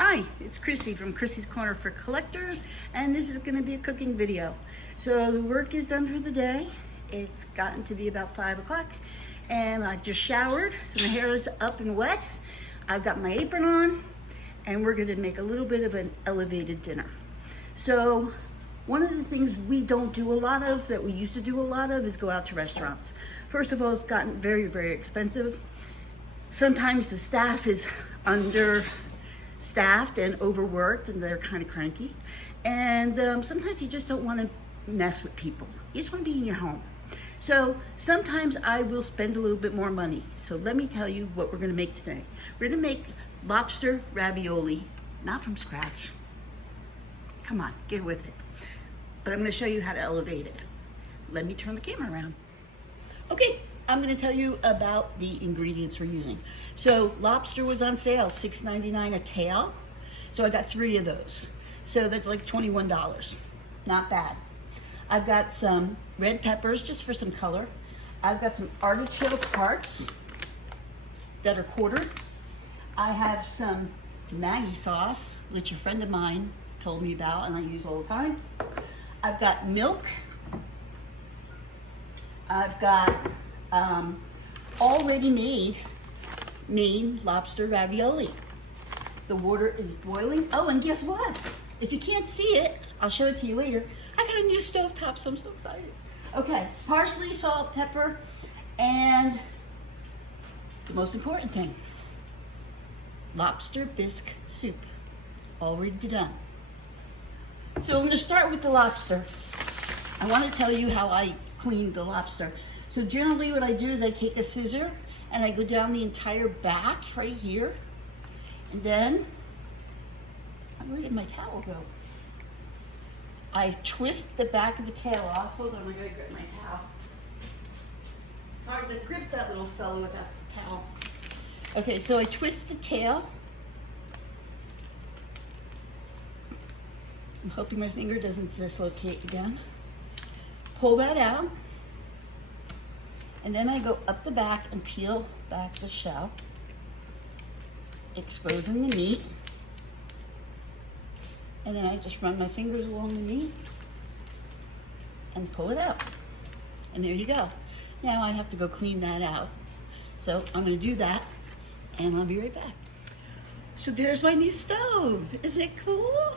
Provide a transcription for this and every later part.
Hi, it's Chrissy from Chrissy's Corner for Collectors, and this is going to be a cooking video. So the work is done for the day. It's gotten to be about 5 o'clock, and I just showered, so my hair is up and wet. I've got my apron on, and we're going to make a little bit of an elevated dinner. So one of the things we don't do a lot of, that we used to do a lot of, is go out to restaurants. First of all, it's gotten very, very expensive. Sometimes the staff is understaffed and overworked, and they're kind of cranky. And sometimes you just don't want to mess with people. You just want to be in your home. So sometimes I will spend a little bit more money. So let me tell you what we're going to make today. We're going to make lobster ravioli, not from scratch. Come on, get with it. But I'm going to show you how to elevate it. Let me turn the camera around. Okay, I'm going to tell you about the ingredients we're using. So lobster was on sale, $6.99 a tail. So I got 3 of those. So that's like $21. Not bad. I've got some red peppers just for some color. I've got some artichoke hearts that are quartered. I have some Maggi sauce, which a friend of mine told me about and I use all the time. I've got milk. I've got already made lobster ravioli. The water is boiling. Oh, and guess what? If you can't see it, I'll show it to you later. I got a new stovetop, so I'm so excited. Okay, parsley, salt, pepper, and the most important thing, lobster bisque soup, already done. So I'm gonna start with the lobster. I wanna tell you how I clean the lobster. So generally what I do is I take a scissor and I go down the entire back right here. And then, where did my towel go? I twist the back of the tail off. Hold on, I gotta grab my towel. It's hard to grip that little fellow without the towel. Okay, so I twist the tail. I'm hoping my finger doesn't dislocate again. Pull that out. And then I go up the back and peel back the shell, exposing the meat. And then I just run my fingers along the meat and pull it out. And there you go. Now I have to go clean that out. So I'm gonna do that and I'll be right back. So there's my new stove. Isn't it cool?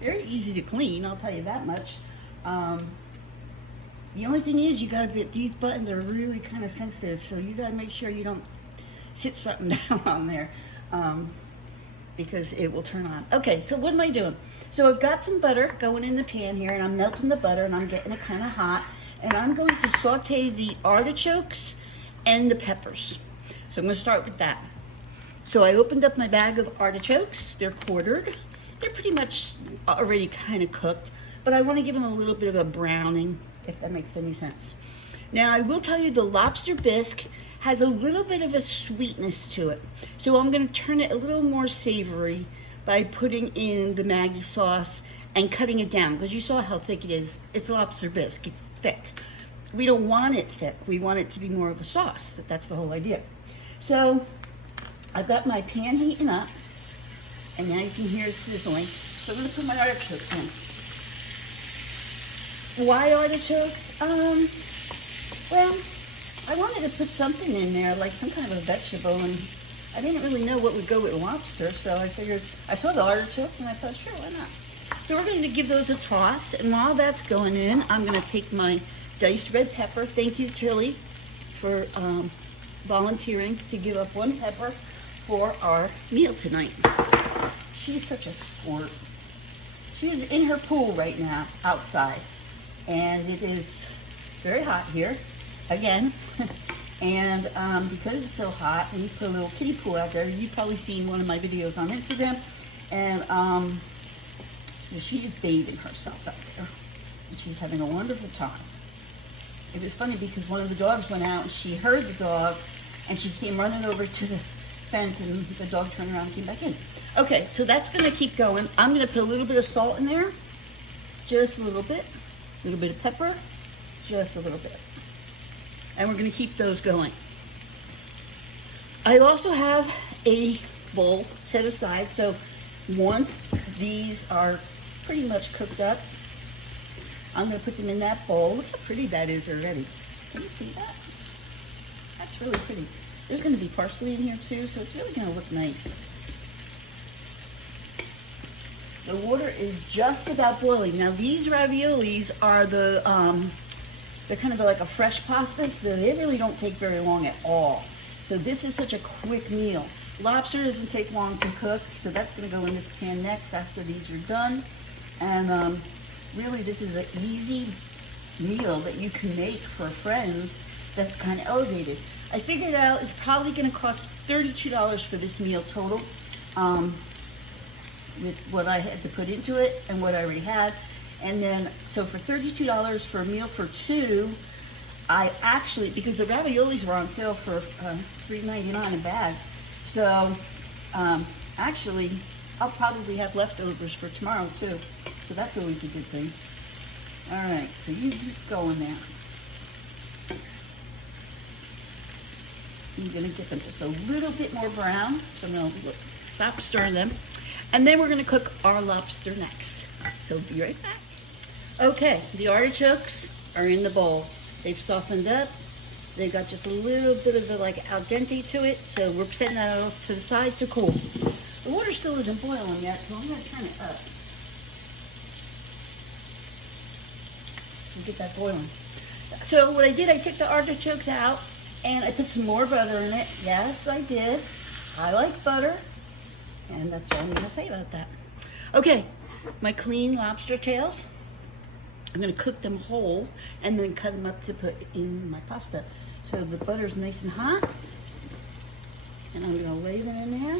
Very easy to clean, I'll tell you that much. The only thing is, these buttons are really kind of sensitive, so you gotta make sure you don't sit something down on there, because it will turn on. Okay, so what am I doing? So I've got some butter going in the pan here, and I'm melting the butter, and I'm getting it kind of hot, and I'm going to saute the artichokes and the peppers. So I'm gonna start with that. So I opened up my bag of artichokes. They're quartered. They're pretty much already kind of cooked, but I want to give them a little bit of a browning, if that makes any sense. Now, I will tell you the lobster bisque has a little bit of a sweetness to it. So I'm going to turn it a little more savory by putting in the Maggi sauce and cutting it down, because you saw how thick it is. It's lobster bisque, it's thick. We don't want it thick. We want it to be more of a sauce. That's the whole idea. So I've got my pan heating up, and now you can hear it sizzling. So I'm going to put my artichokes in. Why artichokes? Well, I wanted to put something in there, like some kind of a vegetable, and I didn't really know what would go with lobster, so I figured, I saw the artichokes, and I thought, sure, why not? So we're going to give those a toss, and while that's going in, I'm going to take my diced red pepper. Thank you, Tilly, for volunteering to give up 1 pepper for our meal tonight. She's such a sport. She is in her pool right now, outside. And it is very hot here, again. And because it's so hot, we put a little kiddie pool out there. You've probably seen one of my videos on Instagram. And so she's bathing herself out there. And she's having a wonderful time. It was funny because one of the dogs went out and she heard the dog and she came running over to the fence, and the dog turned around and came back in. Okay, so that's gonna keep going. I'm gonna put a little bit of salt in there, just a little bit of pepper, just a little bit. And we're gonna keep those going. I also have a bowl set aside. So once these are pretty much cooked up, I'm going to put them in that bowl. Look how pretty that is already. Can you see that? That's really pretty. There's going to be parsley in here too, so it's really going to look nice. The water is just about boiling. Now these raviolis are they're kind of like a fresh pasta, so they really don't take very long at all. So this is such a quick meal. Lobster doesn't take long to cook, so that's going to go in this pan next after these are done. And really, this is an easy meal that you can make for friends that's kind of elevated. I figured out it's probably going to cost $32 for this meal total, with what I had to put into it and what I already had. And then, so for $32 for a meal for two, I actually, because the raviolis were on sale for $3.99 a bag, so actually, I'll probably have leftovers for tomorrow too. So that's always a good thing. All right, so you keep going there. I'm gonna get them just a little bit more brown. So I'm gonna stop stirring them. And then we're gonna cook our lobster next. So be right back. Okay, the artichokes are in the bowl. They've softened up. They got just a little bit of a like al dente to it. So we're setting that off to the side to cool. The water still isn't boiling yet, so I'm gonna turn it up. And get that boiling. So what I did, I took the artichokes out and I put some more butter in it. Yes, I did. I like butter. And that's all I'm gonna say about that. Okay, my clean lobster tails. I'm gonna cook them whole and then cut them up to put in my pasta. So the butter's nice and hot. And I'm gonna lay them in there.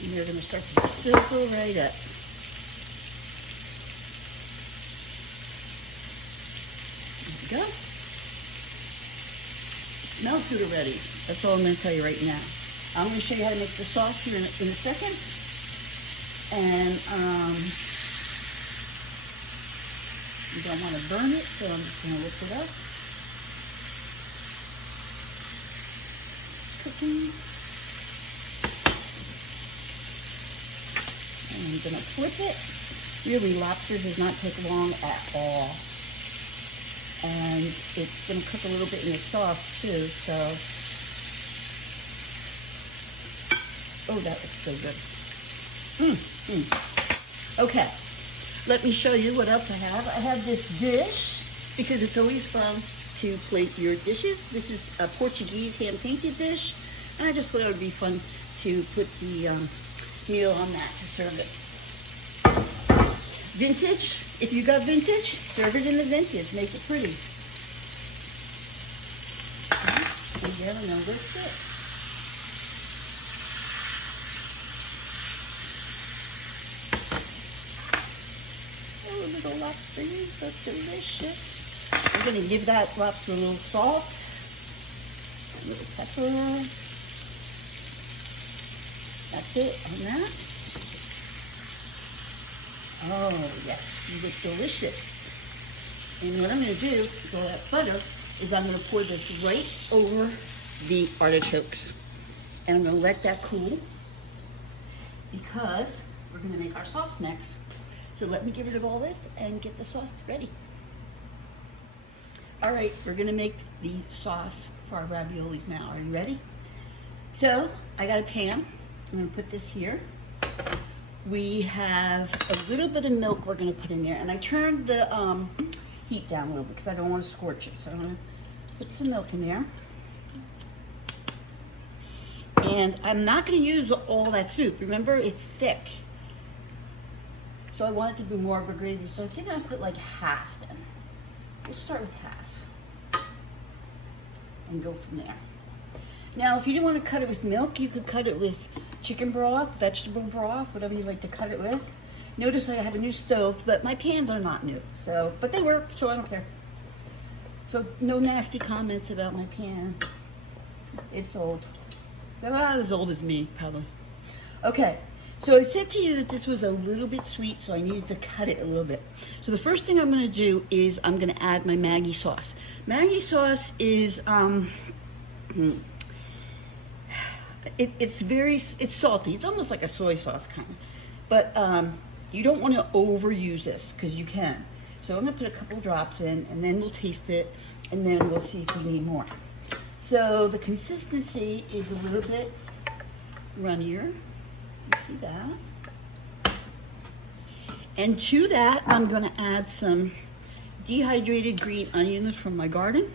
And they're gonna start to sizzle right up. There we go. It smells good already. That's all I'm gonna tell you right now. I'm gonna show you how to make the sauce here in a second. And you don't want to burn it, so I'm just gonna lift it up. Cooking. And I'm gonna flip it. Really, lobster does not take long at all. And it's gonna cook a little bit in the sauce too, so. Oh, that looks so good. Okay, let me show you what else I have. I have this dish, because it's always fun to plate your dishes. This is a Portuguese hand-painted dish, and I just thought it would be fun to put the meal on that to serve it. Vintage, if you got vintage, serve it in the vintage, make it pretty. And you have number 6. Little lobster, so delicious. I'm going to give that lobster a little salt, a little pepper. That's it on that. Oh yes, you look delicious. And what I'm going to do with all that butter is I'm going to pour this right over the artichokes. And I'm going to let that cool because we're going to make our sauce next. So let me get rid of all this and get the sauce ready. All right, we're gonna make the sauce for our raviolis now. Are you ready? So I got a pan. I'm gonna put this here. We have a little bit of milk we're gonna put in there. And I turned the heat down a little bit because I don't want to scorch it. So I'm gonna put some milk in there. And I'm not gonna use all that soup. Remember, it's thick. So I want it to be more of a gravy. So I think I'll put like half in. We'll start with half and go from there. Now, if you didn't want to cut it with milk, you could cut it with chicken broth, vegetable broth, whatever you like to cut it with. Notice I have a new stove, but my pans are not new. So, but they work, so I don't care. So no nasty comments about my pan. It's old. They're not as old as me, probably. Okay. So I said to you that this was a little bit sweet, so I needed to cut it a little bit. So the first thing I'm going to do is I'm going to add my Maggi sauce. Maggi sauce is, It's salty. It's almost like a soy sauce kind of. But you don't want to overuse this because you can. So I'm going to put a couple drops in, and then we'll taste it, and then we'll see if we need more. So the consistency is a little bit runnier. You see that? And to that, I'm going to add some dehydrated green onions from my garden,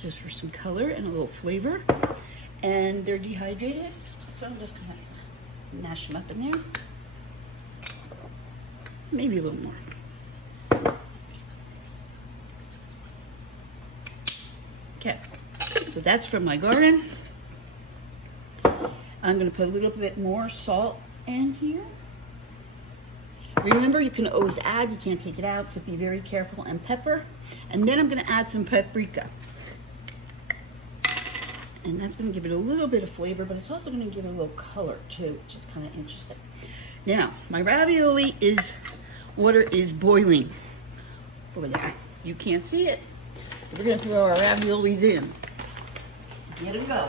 just for some color and a little flavor. And they're dehydrated, so I'm just going to mash them up in there. Maybe a little more. Okay, so that's from my garden. I'm going to put a little bit more salt in here. Remember, you can always add, you can't take it out, so be very careful. And pepper. And then I'm going to add some paprika. And that's going to give it a little bit of flavor, but it's also going to give it a little color too, which is kind of interesting. Now, my ravioli water is boiling over there. You can't see it. We're going to throw our raviolis in. Here we go.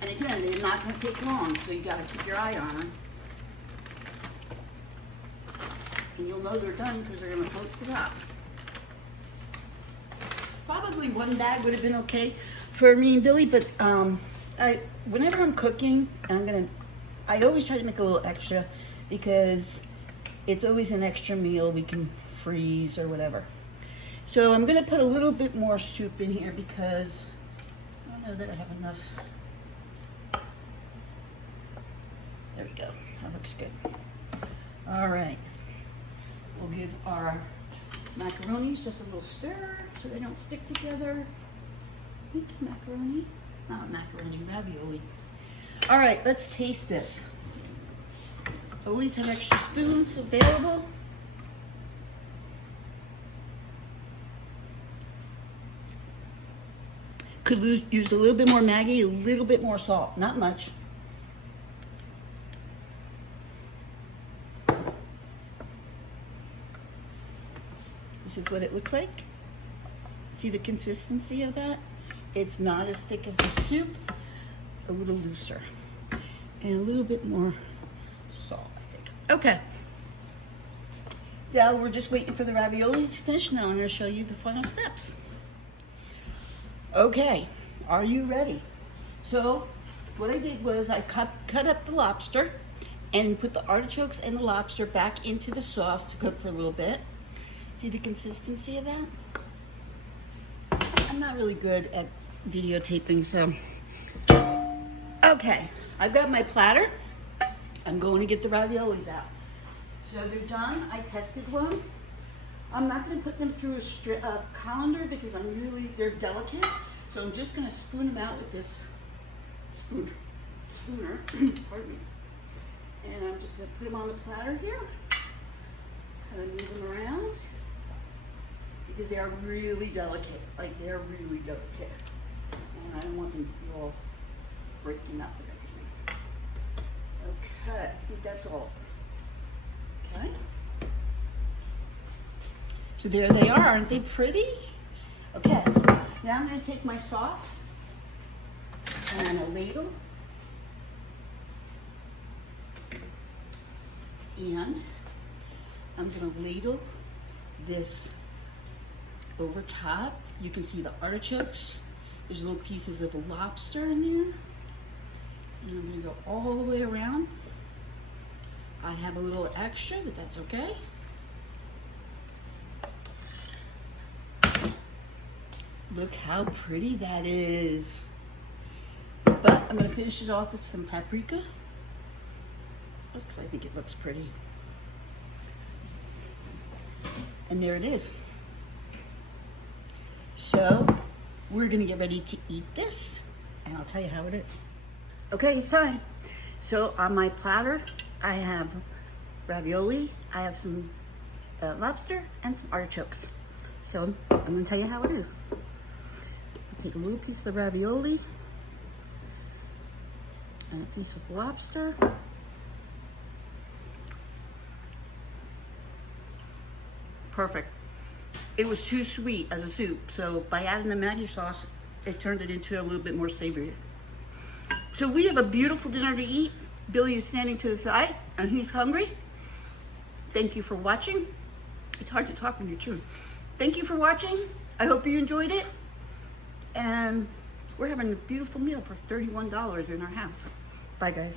And again, they're not going to take long, so you got to keep your eye on them. And you'll know they're done because they're going to float to the top. Probably one bag would have been okay for me and Billy, but whenever I'm cooking, I always try to make a little extra because it's always an extra meal we can freeze or whatever. So I'm going to put a little bit more soup in here because I don't know that I have enough. There we go. That looks good. All right. We'll give our macaronis just a little stir so they don't stick together. Macaroni, not macaroni, ravioli. All right, let's taste this. Always have extra spoons available. Could use a little bit more Maggi, a little bit more salt, not much. This is what it looks like. See the consistency of that? It's not as thick as the soup, a little looser. And a little bit more salt, I think. Okay. Now we're just waiting for the ravioli to finish. Now I'm going to show you the final steps. Okay, are you ready? So what I did was I cut up the lobster and put the artichokes and the lobster back into the sauce to cook for a little bit. See the consistency of that? I'm not really good at videotaping, so. Okay, I've got my platter. I'm going to get the raviolis out. So they're done. I tested one. I'm not going to put them through a colander because they're delicate. So I'm just going to spoon them out with this spooner. Pardon me. And I'm just going to put them on the platter here. Kind of move them around because they are really delicate. Like, they're really delicate. And I don't want them to be all breaking up and everything. Okay, I think that's all. Okay. So there they are. Aren't they pretty? Okay. Now I'm going to take my sauce and a ladle. And I'm going to ladle this over top. You can see the artichokes. There's little pieces of lobster in there. And I'm going to go all the way around. I have a little extra, but that's okay. Look how pretty that is. But I'm going to finish it off with some paprika. Just because I think it looks pretty. And there it is. So we're going to get ready to eat this. And I'll tell you how it is. Okay, it's time. So on my platter, I have ravioli. I have some lobster and some artichokes. So I'm going to tell you how it is. Take a little piece of the ravioli and a piece of lobster. Perfect. It was too sweet as a soup, so by adding the Maggi sauce, it turned it into a little bit more savory. So we have a beautiful dinner to eat. Billy is standing to the side and he's hungry. Thank you for watching. It's hard to talk when you're chewing. Thank you for watching. I hope you enjoyed it. And we're having a beautiful meal for $31 in our house. Bye, guys.